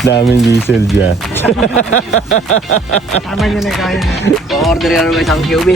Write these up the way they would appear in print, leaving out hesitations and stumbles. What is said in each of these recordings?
Daming diesel dyan. Tama nyo na kaya. O-order yan naman isang QB.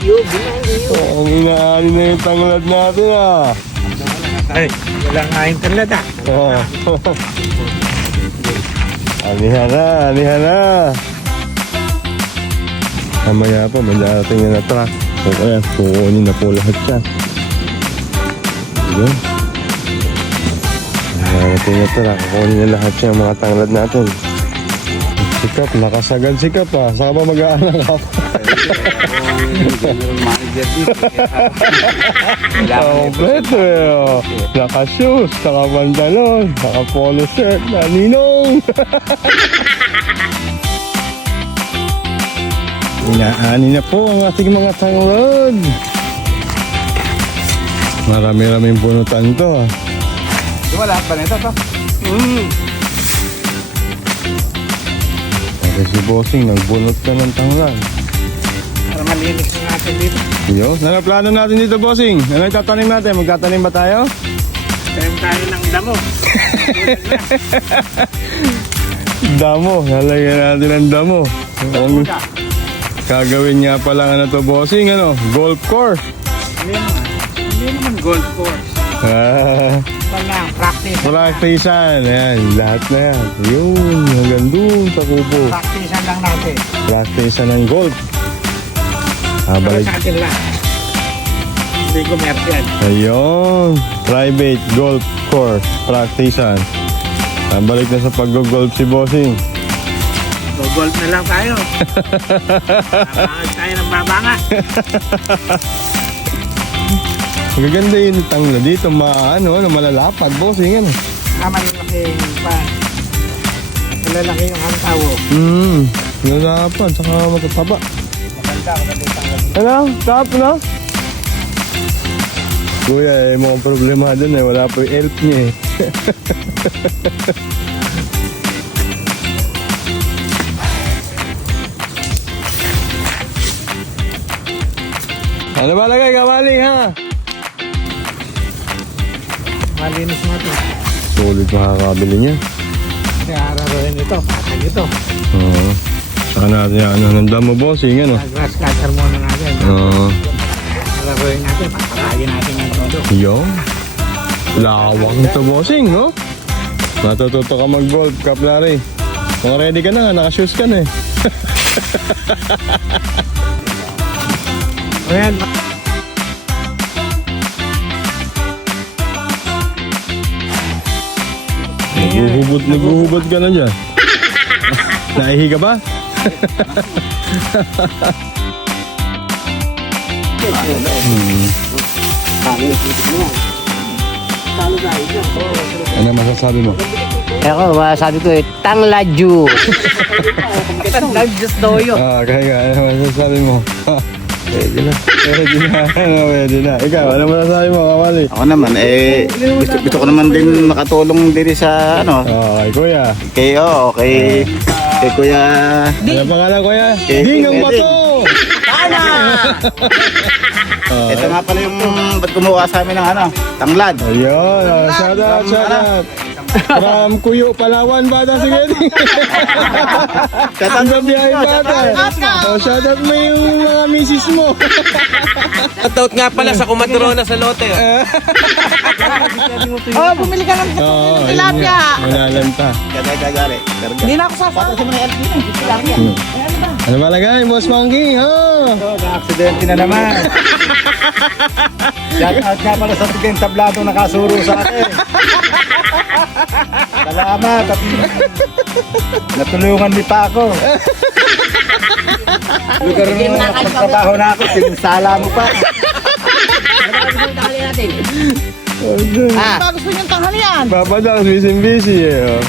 QB na yun. Ang inaani na yung tanglad natin ah. Ay, wala nga internet ah. Oh. Anihan na. Mamaya pa, may darating na truck. So kaya, kukunin na po lahat siya. Yun. Darating na truck, kukunin na lahat siya mga tanglad natin. Sikap, nakasagad sikap ah. Saka ba mag-aanak ako? Kompleto eh. Oh. Naka-shoes, naka-pantalon, naka-polo shirt, naninong. Inaani na po ang ating mga tanglad. Marami-raming bunutan to ah. Di ba lahat ba nito to? Kasi si Bossing nagbunot ka ng tanglad. Para malinis na natin dito. Yo, ano plano natin dito, Bossing? Ano itatanim natin? Magtatanim ba tayo? Tayo ng damo. Damo, lalagyan natin ng damo. Kagawin nga pala ano to, Bossing, ano? Golf course. Hindi naman golf course. Wala, practice. Practicean, ayan, lahat na yan. Yun, hanggang dun sa kubo. Practicean lang natin. Practicean ng golf. Para Balik. sa atin lang. Hindi commercial. Ayun, private golf course. Practicean. Balik na sa pag-golf si Bossing. Go-golf na lang tayo. Babangag tayo ng babanga. Magaganda yun yung tangla dito, malalapad, Bossing, ano? Malalaki yung pan. Malalaki yung hantawo. Malalapad, saka matataba. Maganda yung tanggal. Ano? Stop na? Kuya, mukhang problema dun eh. Wala po yung help niya eh. Ano ba lagay, Kamaling, ha? Malinis mo ito. Solid makakabili niya. Kaya ararawin ito, patag ito. Oo. Saka natin yung ano, ng damo, Bossing, ano? Grass cutter muna natin. Oo. Ararawin natin, papatagin natin yung todo. Yung lawak nito, Bossing, no? Matututo ka mag-golf, Kaplari. Kung ready ka na, naka-shoes ka na eh. Ayan. Naguhubad ka na dyan. Naihi ka ba? Ano masasabi mo? Ako, sabi ko tanglad juice. Tanglad juice daw yun. Kaya ano masasabi mo? Pwede na. Pwede na. Ikaw, ano masasabi mo, Kamali? Ako naman, gusto ko naman din makatulong din sa Kay Kuya. Kay Kuya. Ano pangalan, Kuya? Ding. Ding ang bato! Sana! Ito nga pala yung ba't kumuha sa amin ng tanglad. Ayun, shout out. From Kuyo, Palawan, bata si Geding. Ang gabiyahin bata. Shout out mo yung mga misis mo. Shoutout nga pala sa kumadrona sa lote. Bumili ka ng tilapia. Malalanta. Gagari. Hindi na ako sasama. Ano ba lagay, Boss Monkey? Na-aksidente na naman. Shout out nga pala sa tigeng tabladong nakasuro sa atin. Salamat at natulungan ni Paco. Lugar mo pagtrabaho na ako, sinisala mo pa. Gusto niyong tanghalian. Papadang, busy eh.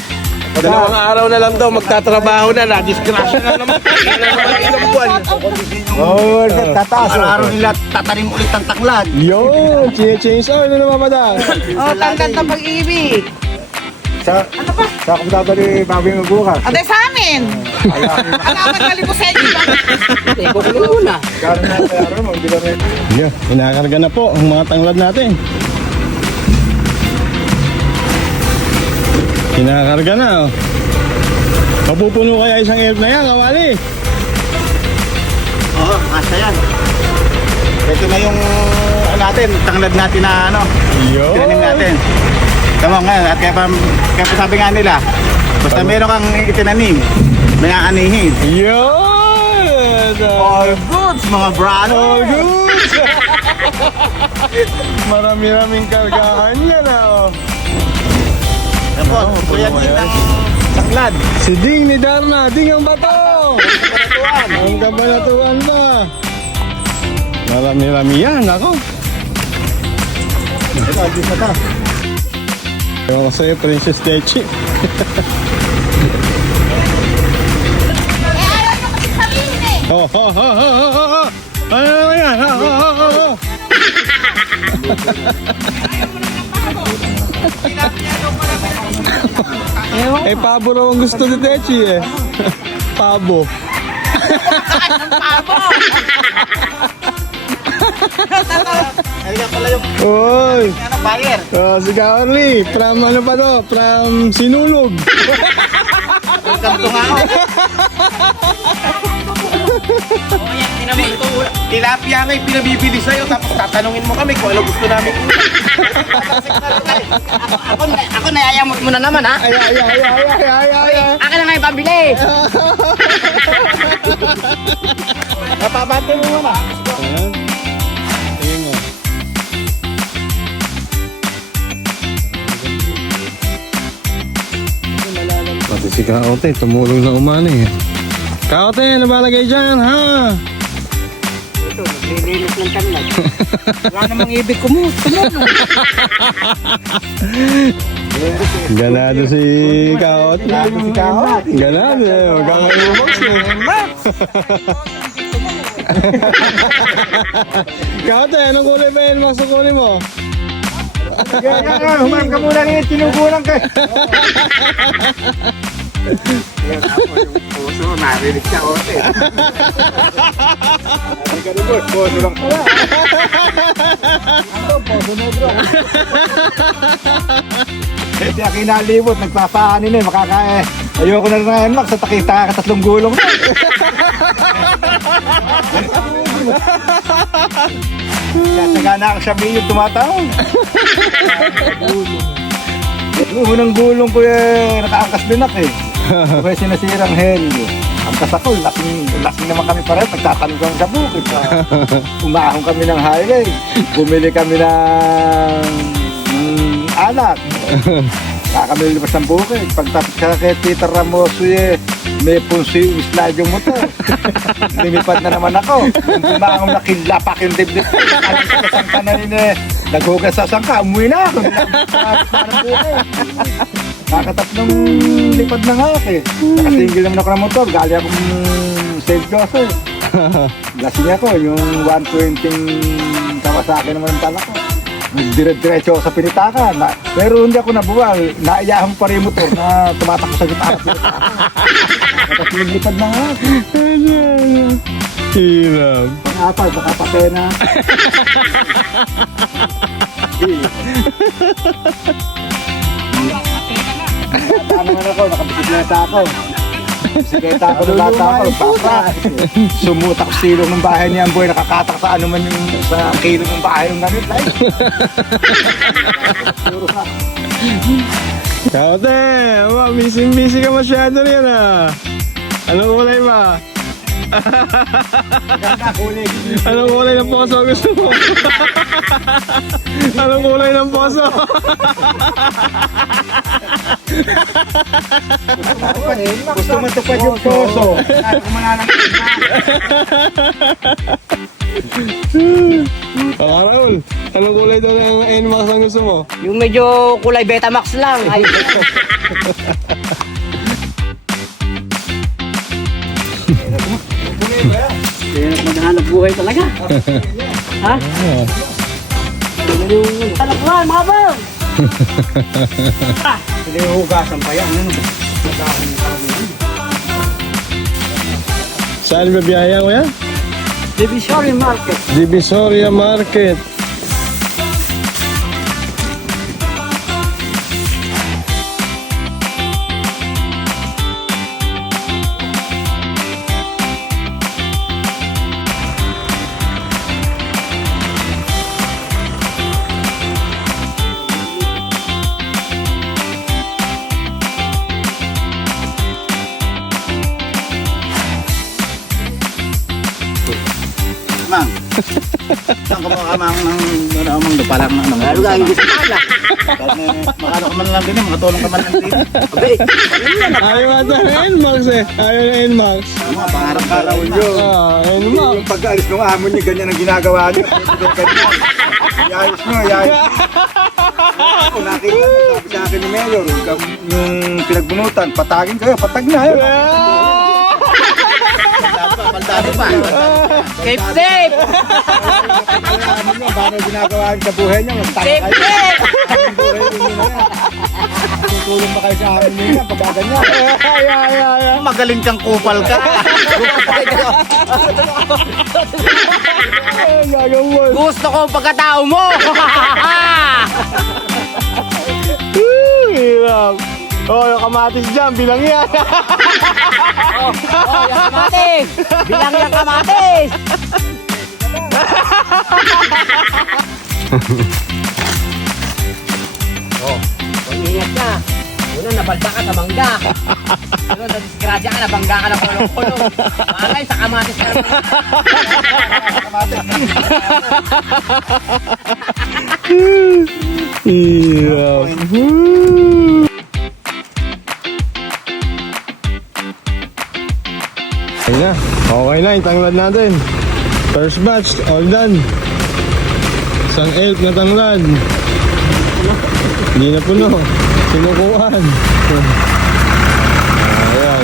Dalawang araw na lang daw magtatrabaho na, na-disgrasya na naman. Ilang buwan. Oo, tataas. Araw nila tatanim ulit ang tanglad. Yo, change oil na naman, Papadang. Tanggal ng pag-ibig. Sa kung dadali bago yung bukas. Aday sa amin. Alaman galing ko sa inyo. Kukunin muna. Gano'n na kaya mo, hindi kami. Yeah, inakarga na po ang mga tanglad natin. Kinakarga na oh. Mapupuno kaya isang elf na yan, kawali? Oo, kasya yan. Ito na yung natin, tanglad natin na ano, tinanim natin. Tama nga, at kaya pa sabi nga nila, basta meron kang itinanim, may aanihin. Yun! All goods, mga brano. All goods! Marami-raming kargahan yan oh. Tapos, kuya din ng tanglad. Si Ding ni Darna, Ding ang bato! Ang kabanatuan ba? Marami-rami yan, ako. Ito, alis na to. Ewan ko sa'yo, Princess Techi. Oh, oh, oh, oh, oh, oh. Ano naman yan? Oh, oh, oh, oh. Eh, pabo raw ang gusto ni Techi eh. Pabo. Halika pala yung Oy! ano, buyer. Oh, si Kaorly, from ano pa to? From Sinulog. Welcome to nga ako. Tilapia nga yung pinabibili sa'yo, tapos tatanungin mo kami kung ano gusto namin. Ako nayayamot mo na naman, ha? Ay, ay, ay, ay, ay, ay, ay, ay. Akin na nga yung pambili. Napabante mo muna. Ayan. Tingin mo. Pati si Kaote, tumulong na umani eh. Kaote, ano ba lagay dyan, ha? Ito, naglilinis ng tanlag. Wala namang ibig kumuha. Ganado si Kaote. Ganado eh, magkakaibok siya. Kaote, anong kulay ba yun? Masukunin mo? Humarap ka muna rin, tinubulang ka. Puso, narinig siya, ote. Poso lang pala. Hindi ako kinalibot, nagpapaanin eh, makakae. Ayoko na rin Max, sa takita ka 3 gulong na. Kasaga na ang sabi yung tumatawag. Yung unang gulong ko eh, nakaangkas din ako eh. Kaya sinasirang helyo. Angkas ako, lasing naman kami pareho, nagtatanong kami sa bukid. Umahong kami ng highway, bumili kami ng anak. Kami lumabas ng bukid. Pagtapos ka kay Peter Ramoso eh, may punso yung slide yung motor. Lumipad na naman ako. Umahong nakilapak yung dibdib. Alam sa kasangka na rin eh. Naghugas sa sangka, umuwi na ako. Nakatatlong lipad na nga ako eh. Nakasingle naman ako ng motor. Gali akong St. Joseph. Lasing ako, yung 120 Kawasaki naman ang tala ko. Dire-diretso ako sa pinitakan. Pero hindi ako nabuwal. Naiyahan pa rin yung motor na tumatakbo sa gitara. Nakasingle lipad na nga ako. Hirap. Pang-apat, nakapatay na. Ano naman ako, nakabisikleta ako. Bisikleta ako ng bata ako. Papa, sumutak silong ng bahay niya ang buhay, nakakatak sa ano man yung sa kilo ng bahay ng gamit. Kaote, busy ka masyado rin ah. Anong kulay ba? Anong kulay ng poso gusto mo? Anong kulay ng poso? Gusto matupad yung poso. Raul, anong kulay daw ng NMAX ang gusto mo? Yung medyo kulay Betamax lang. Ay, maghanap buhay talaga. Ha? Hanap buhay, mga bang! Pinihugasan pa yan. Saan ba biyaya ko yan? Divisory Market. Divisoria Market. amang lupalang ano. Lalo ka, hindi sa pala. Makano ka man lang din, mga tulong ka man lang din. Okay. Ayaw ata ng NMAX eh. Ayaw ng NMAX. Mga pangarap-araw nyo. NMAX. Yung pag-aalis ng amo nyo, ganyan ang ginagawa nyo. Ganyan. Iayos nyo, iayos. Kung nakita nyo, sabi sa akin ni Mayor, yung pinagbunutan, patagin kayo, patag na. Paldado pa. Safe, safe! Paano ginagawa nyo sa buhay nyo? Safe, safe! Tutulong ba kayo sa amin nyo pagkaganyan? Magaling kang kupal ka. Gagawin. Gusto ko ang pagkatao mo. Hirap. Oh, yung kamatis dyan, bilang yan. Oh, yung kamatis. Bilang yung kamatis. Oh, ingat ka. Una, nabalda ka sa mangga. Sunod, nadisgrasya ka, nabangga ka ng kulong-kulong. Malay, sa kamatis ka naman. Hirap. Okay na. Okay na, itanglad natin. First batch, all done. Isang elf na tanglad. Hindi na puno. Sinukuan. Ayan.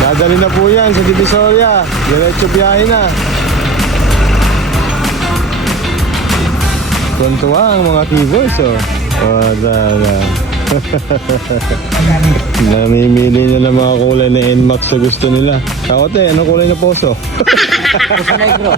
Dadali na po yan sa Divisoria. Diretso biyahe na. Tuntua ang mga keyboards, oh. Wala. Namimili na ng mga kulay na NMAX na gusto nila. Kaote, anong kulay na poso? Puso negro.